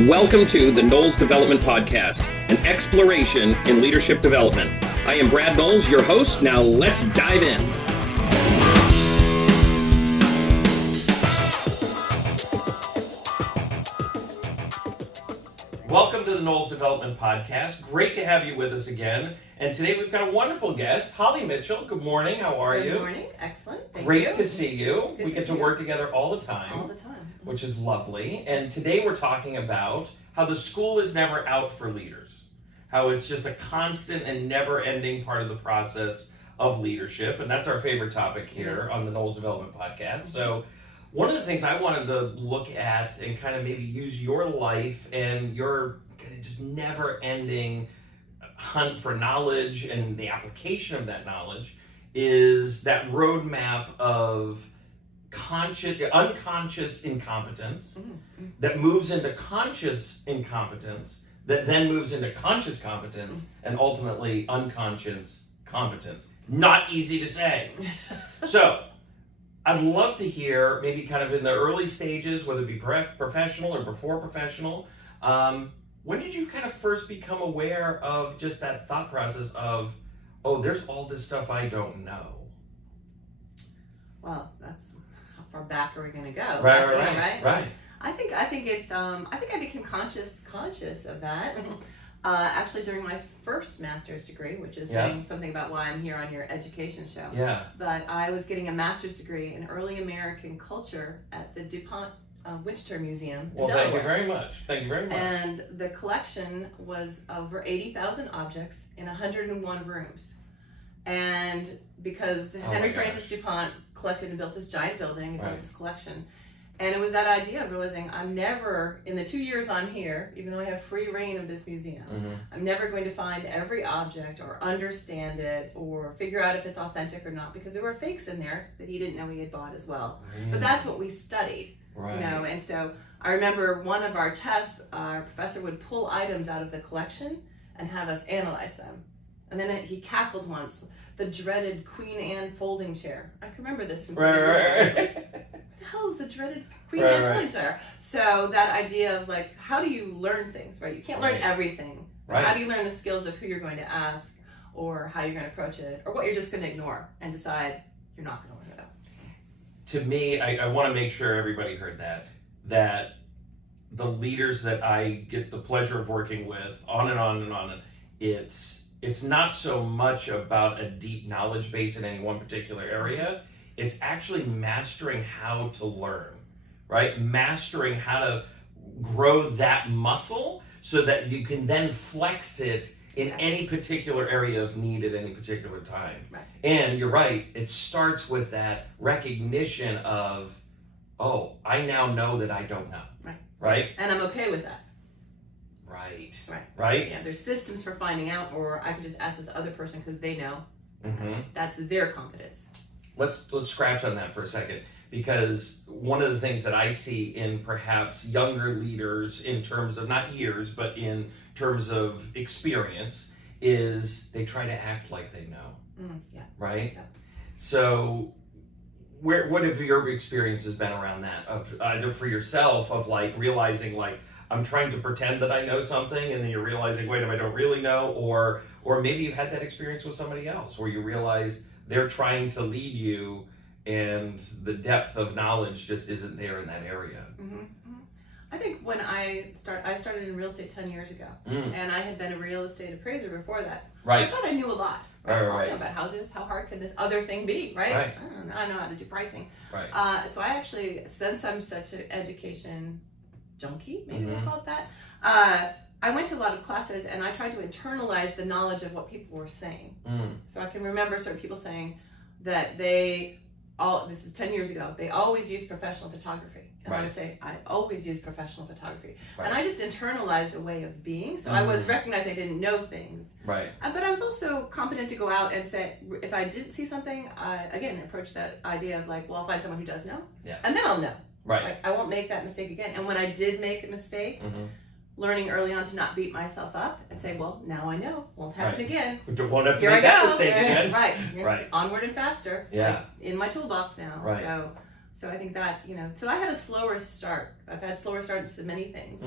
Welcome to the Knowles Development Podcast, an exploration in leadership development. I am Brad Knowles, your host. Now let's dive in. Welcome to the Knowles Development Podcast. Great to have you with us again. And today we've got a wonderful guest, Holly Mitchell. Good morning. How are you? Good morning. Excellent. Thank Great you. to see you. Good We to get to see work you. together all the time. All the time. Which is lovely. And today we're talking about how the school is never out for leaders. How it's just a constant and never-ending part of the process of leadership. And that's our favorite topic here on the Knowles Development Podcast. Mm-hmm. So one of the things I wanted to look at and kind of maybe use your life and your kind of just never-ending hunt for knowledge and the application of that knowledge is that roadmap of unconscious incompetence that moves into conscious incompetence that then moves into conscious competence and ultimately unconscious competence. Not easy to say. So I'd love to hear maybe kind of in the early stages, whether it be professional or before professional, when did you kind of first become aware of just that thought process of, oh, there's all this stuff I don't know? Well, that's how far back are we going to go? Right. I think it's I think I became conscious of that. Actually, during my first master's degree, which is saying something about why I'm here on your education show. Yeah. But I was getting a master's degree in early American culture at the DuPont Winchester Museum. Well, thank you very much. And the collection was over 80,000 objects in 101 rooms. And because Henry Francis DuPont collected and built this giant building and built this collection. And it was that idea of realizing I'm never, in the 2 years I'm here, even though I have free reign of this museum, I'm never going to find every object or understand it or figure out if it's authentic or not, because there were fakes in there that he didn't know he had bought as well. But that's what we studied. Right. You know, and so I remember one of our tests, our professor would pull items out of the collection and have us analyze them. And then he cackled once, the dreaded Queen Anne folding chair. I can remember this from 3 years ago. I was like, what the hell is a dreaded Queen Anne folding chair? So that idea of like, how do you learn things, right? You can't learn everything. Right. How do you learn the skills of who you're going to ask or how you're going to approach it or what you're just going to ignore and decide you're not going to learn about? To me, I want to make sure everybody heard that the leaders that I get the pleasure of working with, on and on and on, it's not so much about a deep knowledge base in any one particular area. It's actually mastering how to learn, right? Mastering how to grow that muscle so that you can then flex it in any particular area of need at any particular time. Right. And you're right, it starts with that recognition of, oh, I now know that I don't know. Right? And I'm okay with that. Right? Yeah, there's systems for finding out, or I can just ask this other person because they know. That's their competence. Let's scratch on that for a second, because one of the things that I see in perhaps younger leaders in terms of not years, but in terms of experience, is they try to act like they know. Right? Yeah. So what have your experiences been around that, of either for yourself of like realizing like I'm trying to pretend that I know something and then you're realizing, wait a minute, I don't really know, or maybe you had that experience with somebody else where you realize they're trying to lead you and the depth of knowledge just isn't there in that area. I think when I started in real estate 10 years ago, and I had been a real estate appraiser before that. Right. I thought I knew a lot. Right. I know about houses. How hard can this other thing be, right? I know how to do pricing. Right. So I actually, since I'm such an education junkie, maybe we'll call it that, I went to a lot of classes and I tried to internalize the knowledge of what people were saying. So I can remember certain people saying that this is 10 years ago, they always use professional photography. And I would say, I always use professional photography. And I just internalized a way of being. So I was recognizing I didn't know things. Right. But I was also competent to go out and say, if I didn't see something, I, again, approach that idea of like, well, I'll find someone who does know. And then I'll know. Right. Like, I won't make that mistake again. And when I did make a mistake, learning early on to not beat myself up and say, well, now I know. Won't happen again. Won't have to make that mistake again. Right. Onward and faster. Yeah. Like, in my toolbox now. Right. So I think that, so I had a slower start. I've had slower starts to many things.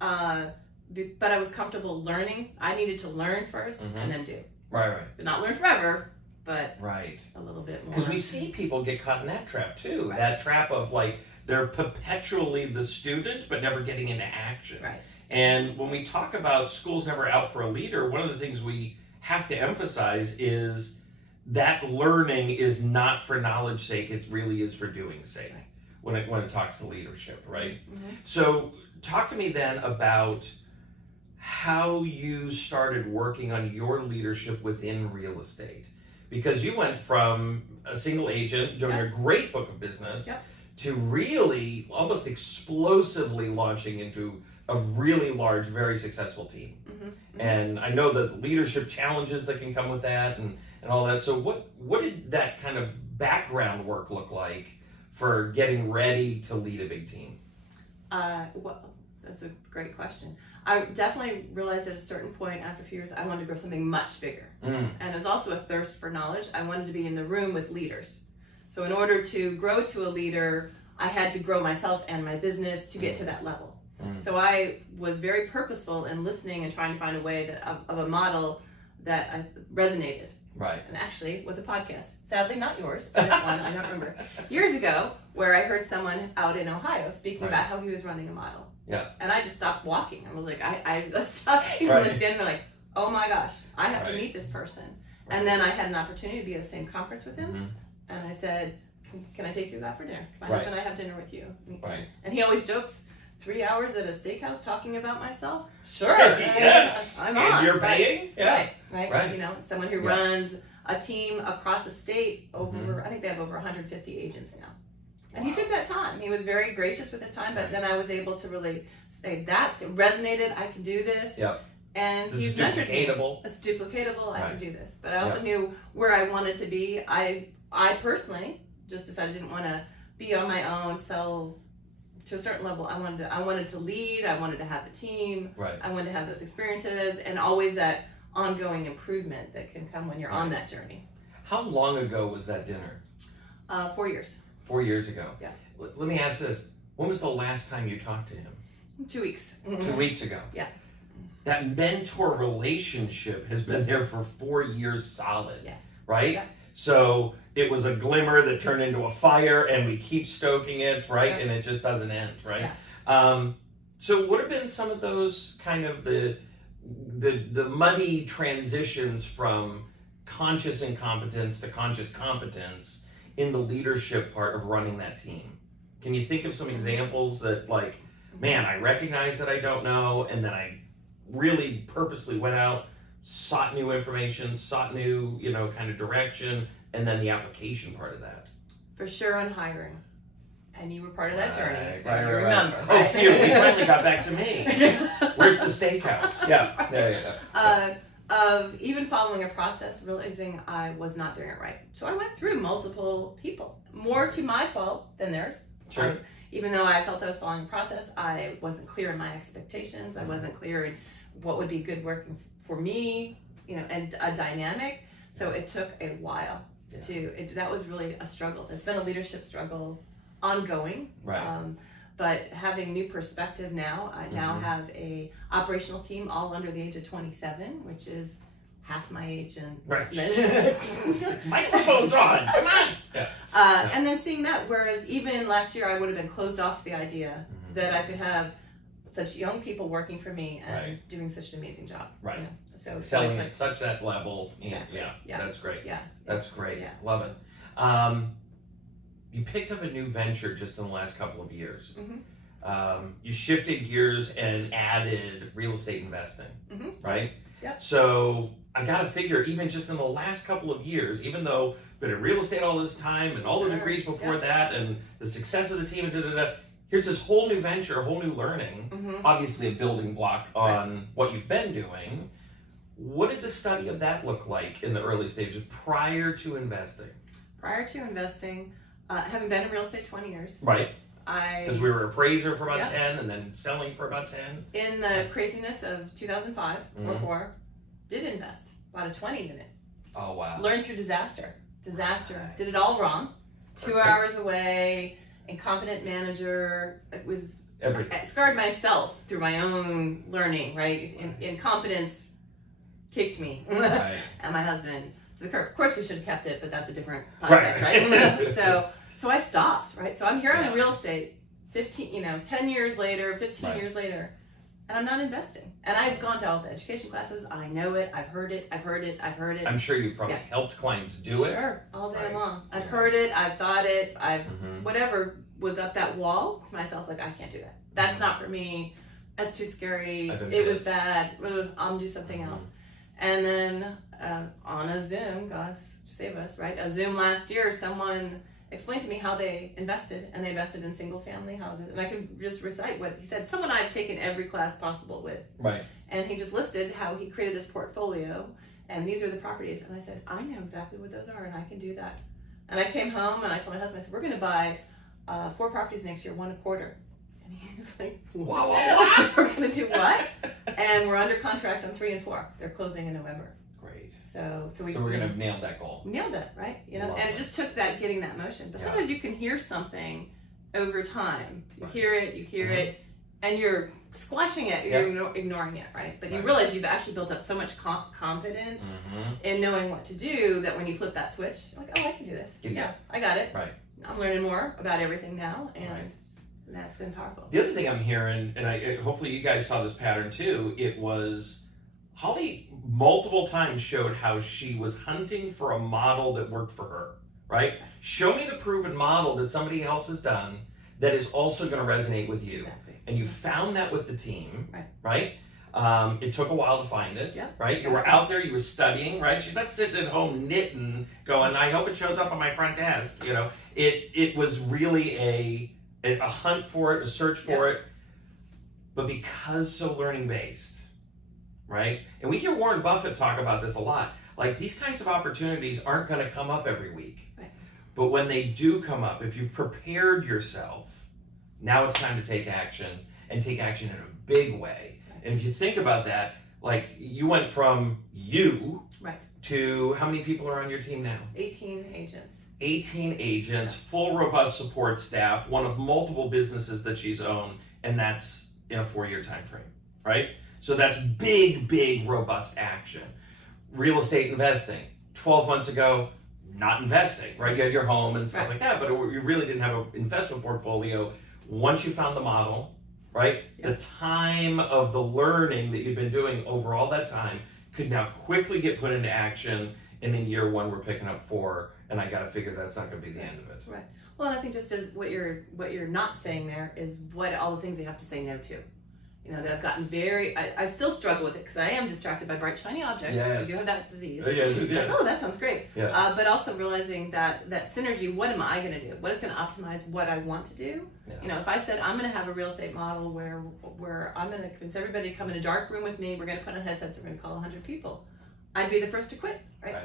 But I was comfortable learning. I needed to learn first and then do. Right. But not learn forever, but right. a little bit more. Because we see people get caught in that trap too. Right. That trap of like they're perpetually the student but never getting into action. Right. And when we talk about schools never out for a leader, one of the things we have to emphasize is that learning is not for knowledge's sake, it really is for doing's sake. Right. When it talks to leadership, right? Mm-hmm. So talk to me then about how you started working on your leadership within real estate. Because you went from a single agent doing a great book of business to really almost explosively launching into a really large, very successful team. And I know the leadership challenges that can come with that and all that. So what did that kind of background work look like for getting ready to lead a big team? Well, that's a great question. I definitely realized at a certain point after a few years, I wanted to grow something much bigger. And it was also a thirst for knowledge. I wanted to be in the room with leaders. So in order to grow to a leader, I had to grow myself and my business to get to that level. So I was very purposeful in listening and trying to find a way of a model that resonated. Right. And actually was a podcast. Sadly, not yours, but it's one I don't remember. Years ago, where I heard someone out in Ohio speaking about how he was running a model. Yeah. And I just stopped walking. I was like, I was standing there like, oh my gosh, I have to meet this person. And then I had an opportunity to be at the same conference with him. And I said, can I take you out for dinner? My husband and I have dinner with you. And he always jokes, 3 hours at a steakhouse talking about myself? Sure. Yes. I'm on. And you're paying? Right. You know, someone who runs a team across the state over, I think they have over 150 agents now. And he took that time. He was very gracious with his time, but then I was able to really say that it resonated. I can do this. Yep. And this he's is mentored duplicatable. me. It's duplicatable. I can do this. But I also knew where I wanted to be. I personally just decided I didn't want to be on my own, sell to a certain level. I wanted to lead. I wanted to have a team. Right. I wanted to have those experiences and always that ongoing improvement that can come when you're on that journey. How long ago was that dinner? 4 years. 4 years ago. Yeah. Let me ask this. When was the last time you talked to him? 2 weeks. 2 weeks ago. Yeah. That mentor relationship has been there for 4 years solid. Yes. Right? Yeah. So it was a glimmer that turned into a fire and we keep stoking it, right? And it just doesn't end, right? Yeah. So what have been some of those kind of the muddy transitions from conscious incompetence to conscious competence in the leadership part of running that team? Can you think of some examples that like, man, I recognize that I don't know, and then I really purposely went out, sought new information, sought new, kind of direction, and then the application part of that? For sure on hiring. And you were part of that journey, so you remember. remember. Oh, phew, we finally got back to me. Where's the steakhouse? Yeah. Of even following a process, realizing I was not doing it right. So I went through multiple people, more to my fault than theirs. Sure. Even though I felt I was following a process, I wasn't clear in my expectations. I wasn't clear in what would be good working for me, and a dynamic. So it took a while that was really a struggle. It's been a leadership struggle ongoing. Right. But having new perspective now, I now have a operational team all under the age of 27, which is half my age and microphone's on. Come on. And then seeing that, whereas even last year I would have been closed off to the idea that I could have such young people working for me and doing such an amazing job. Right. So selling it's at such that level. Exactly. Yeah. That's great. Yeah. That's great. Yeah. Love it. You picked up a new venture just in the last couple of years. You shifted gears and added real estate investing, right? Yeah. So I got to figure, even just in the last couple of years, even though I've been in real estate all this time and all the degrees before that and the success of the team, here's this whole new venture, a whole new learning, obviously a building block on what you've been doing. What did the study of that look like in the early stages prior to investing? Prior to investing, having been in real estate 20 years. Right. Because we were appraiser for about 10 and then selling for about 10. In the craziness of 2005 or 4, did invest. Bought a 20 unit. Oh, wow. Learned through disaster. Right. Did it all wrong. 2 Perfect. hours away, incompetent manager. It was Everything. I scarred myself through my own learning, right? In competence, kicked me Right. and my husband to the curb. Of course, we should have kept it, but that's a different podcast, right? So I stopped, right? So I'm here in real estate, 10 years later, 15 years later, and I'm not investing. And I've gone to all the education classes. I know it. I've heard it. I'm sure you probably helped clients do it. Sure, all day long. I've heard it. I've thought it. Whatever was up that wall to myself, like, I can't do that. That's not for me. That's too scary. It was bad. I'll do something else. And then on a Zoom, gosh, save us, right? A Zoom last year, someone explained to me how they invested, and they invested in single family houses. And I could just recite what he said. Someone I've taken every class possible with. Right. And he just listed how he created this portfolio, and these are the properties. And I said, I know exactly what those are, and I can do that. And I came home, and I told my husband, I said, we're going to buy 4 properties next year, 1 a quarter. And he's like, wow. We're going to do what? And we're under contract on 3 and 4. They're closing in November. Great. So we're going to nail that goal. Nailed it, right? Love and it just took that, getting that motion. But sometimes you can hear something over time. You hear it, and you're squashing it, you're ignoring it, right? But you realize you've actually built up so much confidence in knowing what to do that when you flip that switch, you're like, oh, I can do this. Yeah, I got it. Right. I'm learning more about everything now, and that's been powerful. The other thing I'm hearing, and hopefully you guys saw this pattern too, it was Holly multiple times showed how she was hunting for a model that worked for her, right? Show me the proven model that somebody else has done that is also going to resonate with you. Exactly. And you found that with the team, right? It took a while to find it, right? Exactly. You were out there, you were studying, right? She's not sitting at home knitting, going, I hope it shows up on my front desk, It was really a hunt for it, a search for it, but because so learning based, right? And we hear Warren Buffett talk about this a lot. Like, these kinds of opportunities aren't going to come up every week. Right. But when they do come up, if you've prepared yourself, now it's time to take action, and take action in a big way. Right. And if you think about that, like, you went from you to how many people are on your team now? 18 agents. 18 agents, full robust support staff, one of multiple businesses that she's owned, and that's in a 4-year time frame, right? So that's big, robust action. Real estate investing. 12 months ago, not investing, right? You had your home and stuff like that, but you really didn't have an investment portfolio. Once you found the model, right? The time of the learning that you've been doing over all that time could now quickly get put into action, and in year 1, we're picking up 4, and I got to figure that's not going to be the end of it. Right. Well, and I think just as what you're not saying there is what all the things you have to say no to. That I've gotten I still struggle with it because I am distracted by bright, shiny objects. Yes. I do have that disease. Yes. Oh, that sounds great. Yeah. But also realizing that synergy, what am I going to do? What is going to optimize what I want to do? Yeah. If I said I'm going to have a real estate model where I'm going to convince everybody to come in a dark room with me, we're going to put on headsets, we're going to call 100 people, I'd be the first to quit, right?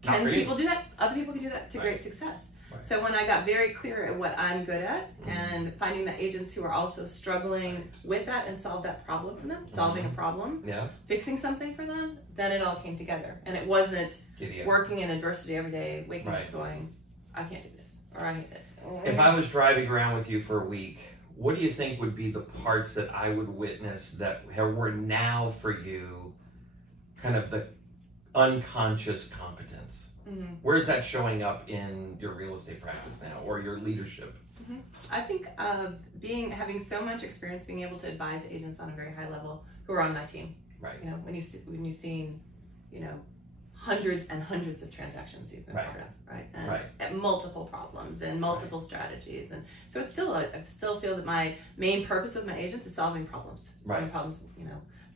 Can people do that? Other people can do that to great success. So when I got very clear at what I'm good at and finding the agents who are also struggling with that and solve that problem for them, solving a problem, fixing something for them, then it all came together. And it wasn't working in adversity every day, waking up going, I can't do this, or I hate this. If I was driving around with you for a week, what do you think would be the parts that I would witness that were now for you kind of the unconscious competence? Where is that showing up in your real estate practice now, or your leadership? I think having so much experience, being able to advise agents on a very high level who are on my team. Right. When you've seen, hundreds and hundreds of transactions you've been part of, right? And at multiple problems and multiple strategies, and so it's still I still feel that my main purpose with my agents is solving problems. Solving problems,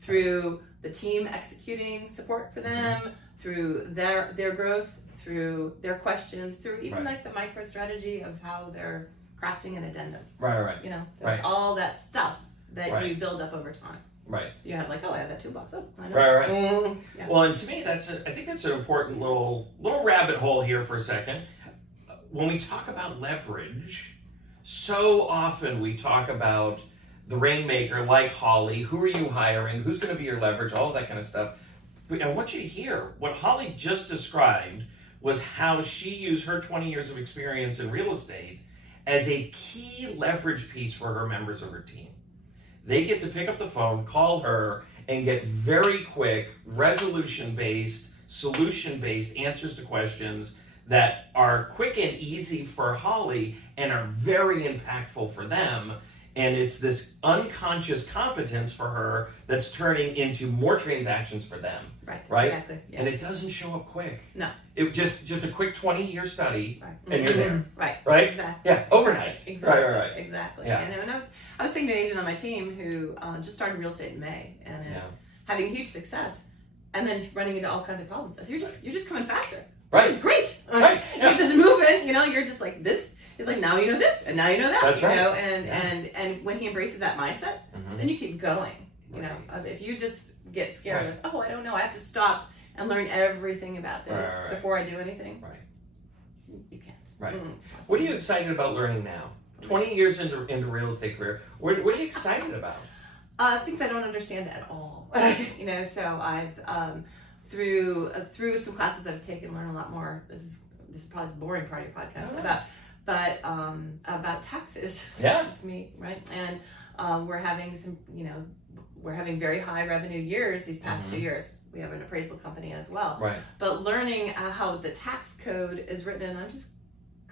through the team executing support for them. Through their growth, through their questions, through even like the micro strategy of how they're crafting an addendum. Right. There's all that stuff that you build up over time. Right. You have like, I have that toolbox. Oh, I know. Right. Well, and to me, I think that's an important little rabbit hole here for a second. When we talk about leverage, so often we talk about the rainmaker like Holly. Who are you hiring? Who's going to be your leverage? All of that kind of stuff. But I want you to hear what Holly just described was how she used her 20 years of experience in real estate as a key leverage piece for her members of her team. They get to pick up the phone, call her, and get very quick, resolution-based, solution-based answers to questions that are quick and easy for Holly and are very impactful for them. And it's this unconscious competence for her that's turning into more transactions for them. Right? Exactly. Yeah. And it doesn't show up quick. No. It just a quick 20-year study, right. and you're there. Right. Exactly. Yeah, overnight. Exactly. Right. Exactly. Yeah. And when I was thinking to an agent on my team who just started real estate in May and is having huge success, and then running into all kinds of problems. I said, you're just coming faster. Right. This is great. Right. You're just moving. You're just like this. It's like now you know this and now you know that. That's right. And when he embraces that mindset, then you keep going. You know, if you just get scared of, I don't know, I have to stop and learn everything about this before I do anything. Right. You can't. Right. What are you excited about learning now? 20 years into real estate career, what are you excited about? Things I don't understand at all. So I've through some classes I've taken, learned a lot more. This is probably the boring part of your podcast about taxes. Yeah. This is me, right? And we're having we're having very high revenue years these past 2 years. We have an appraisal company as well. Right. But learning how the tax code is written, and I'm just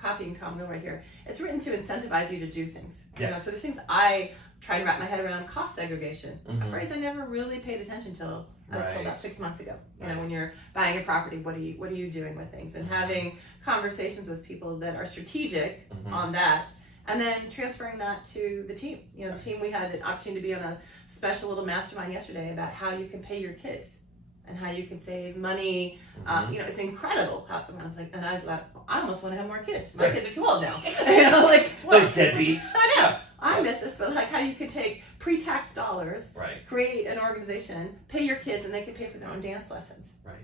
copying Tom Mill right here. It's written to incentivize you to do things. Yes. So there's things I try to wrap my head around. Cost segregation, a phrase I never really paid attention until about 6 months ago. When you're buying a property, what are you doing with things, and having conversations with people that are strategic on that, and then transferring that to the team. The team, we had an opportunity to be on a special little mastermind yesterday about how you can pay your kids and how you can save money. It's incredible. And I was like, I almost want to have more kids. My kids are too old now. Those deadbeats. I know. I miss this, but how you could take pre-tax dollars, right, create an organization, pay your kids, and they could pay for their own dance lessons. Right.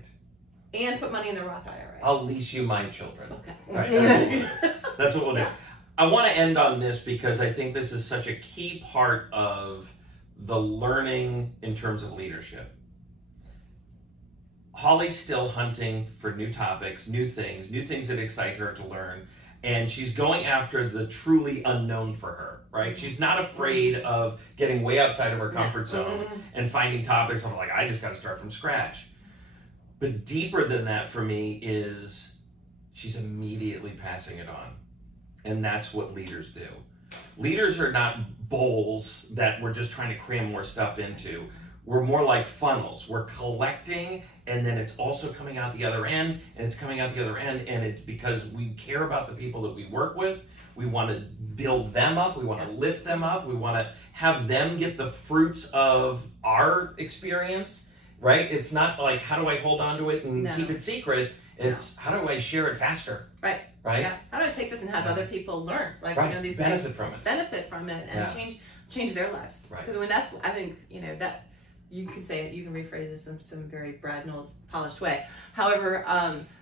And put money in the Roth IRA. I'll lease you my children. Okay. Right. That's what we'll do. I want to end on this because I think this is such a key part of the learning in terms of leadership. Holly's still hunting for new topics, new things that excite her to learn. And she's going after the truly unknown for her, right? She's not afraid of getting way outside of her comfort zone and finding topics of I just got to start from scratch. But deeper than that for me is she's immediately passing it on. And that's what leaders do. Leaders are not bowls that we're just trying to cram more stuff into. We're more like funnels. We're collecting, and then it's also coming out the other end, and it's coming out the other end, and it's because we care about the people that we work with. We want to build them up. We want to lift them up. We want to have them get the fruits of our experience, right? It's not like, how do I hold on to it and keep it secret? It's how do I share it faster? Right. Right? Yeah. How do I take this and have other people learn? These benefit from it and change their lives. Right. Because when that's, I think, that you can say it, you can rephrase it in some very Brad Knowles polished way. However,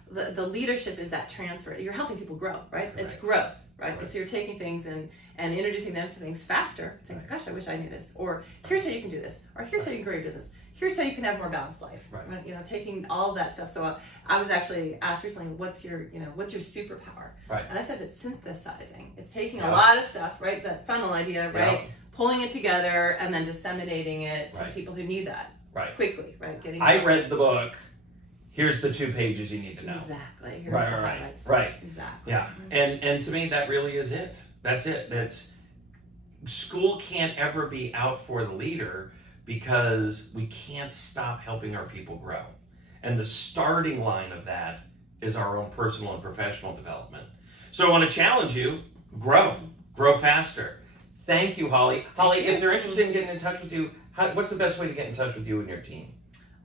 the leadership is that transfer. You're helping people grow, right? It's growth, right? So you're taking things and introducing them to things faster. Saying, gosh, I wish I knew this. Or here's how you can do this. Or here's how you can grow your business. Here's how you can have a more balanced life. Right. Taking all that stuff. So I was actually asked recently, what's your superpower? Right. And I said it's synthesizing. It's taking a lot of stuff, right? That funnel idea, right? Pulling it together and then disseminating it to people who need that quickly, right? I read the book. Here's the 2 pages you need to know. Exactly. Here's the highlights. Right. Exactly. Yeah. And to me, that really is it. That's it. School can't ever be out for the leader because we can't stop helping our people grow. And the starting line of that is our own personal and professional development. So I want to challenge you, grow faster. Thank you, Holly. Holly, if they're interested in getting in touch with you, what's the best way to get in touch with you and your team?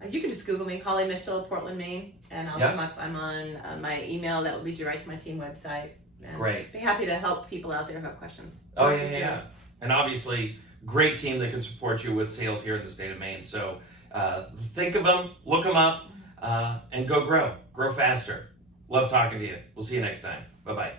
You can just Google me, Holly Mitchell, Portland, Maine, and I'll come up. I'm on my email that will lead you right to my team website. And great. Be happy to help people out there who have questions. Oh, yeah. And obviously, great team that can support you with sales here in the state of Maine. So think of them, look them up, and go grow faster. Love talking to you. We'll see you next time. Bye-bye.